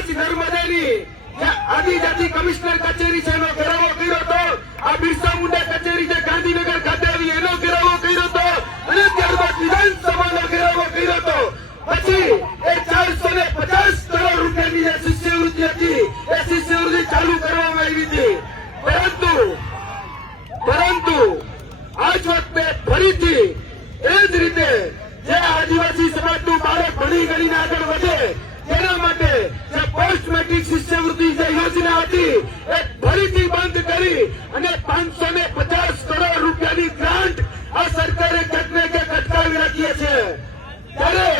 આ જ નર્મદાની આદિજાતિ કમિશનર કચેરી છે એનો ઘેરાવો કર્યો હતો, આ બિરસા મુંડા કચેરી છે ગાંધીનગર ખાતે આવી એનો ઘેરાવો કર્યો હતો અને ત્યારબાદ વિધાનસભાનો ઘેરાવો કર્યો હતો. પછી એ 450 કરોડ રૂપિયાની જે શિષ્યવૃત્તિ હતી એ શિષ્યવૃત્તિ ચાલુ કરવામાં આવી હતી. પરંતુ આજ વખતે ફરીથી એ જ રીતે જે આદિવાસી સમાજનું બાળક ભણી ગણીને આગળ વધે તેના માટે જે પોસ્ટ મેટ્રિક શિષ્યવૃત્તિ જે યોજના હતી એ ફરીથી બંધ કરી અને 550 કરોડ રૂપિયાની ગ્રાન્ટ આ સરકારે ક્યાંક ને ક્યાંક અટકાવી રાખીએ છે. ત્યારે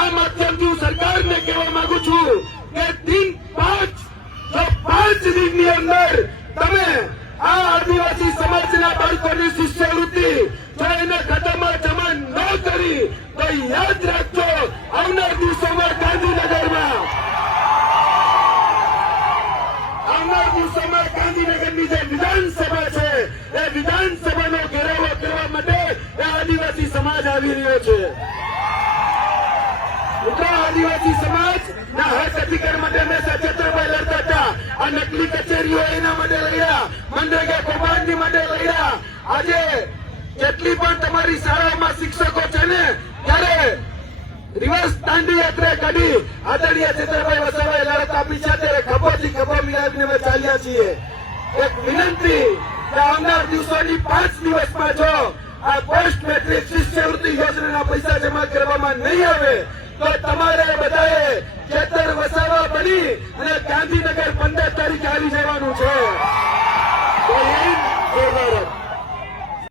આ માધ્યમથી હું સરકારને કહેવા માંગુ છું કે દિન 5 દિનની અંદર તમે આ આદિવાસી સમાજના બાળકોની શિષ્યવૃત્તિ જો એના ખાતામાં જમા ન કરી તો યાદ રાખજો આવનાર દિવસોમાં ગાંધીનગરની જે વિધાનસભા છે એ વિધાનસભાનો ઘેરાવો કરવા માટે એ આદિવાસી સમાજ આવી રહ્યો છે. મિત્રો, આદિવાસી સમાજ ના હક અધિકાર માટે હંમેશા છત્રભાઈ લડતા હતા. આ નકલી કચેરીઓ એના માટે લડ્યા, મનરેગા કૌભાંડની માટે લડ્યા. આજે જેટલી પણ તમારી શાળાઓમાં શિક્ષકો છે ને ત્યારે રિવર્સ દાંડી યાત્રા કાઢી આદરણીય છત્રભાઈ વસાવાએ લડત આપી છે. ત્યારે ખભોથી ખભો મિલાવીને અમે ચાલ્યા છીએ. એક વિનંતી કે આવનાર દિવસોની 5 દિવસમાં જો આ પોસ્ટ મેટ્રિક શિષ્યવૃત્તિ યોજનાના પૈસા જમા કરવામાં નહીં આવે તો તમારે બધાએ ખેતર વસાવા બની અને ગાંધીનગર 15 તારીખે આવી જવાનું છે. જય હિન્દ, જય ભારત.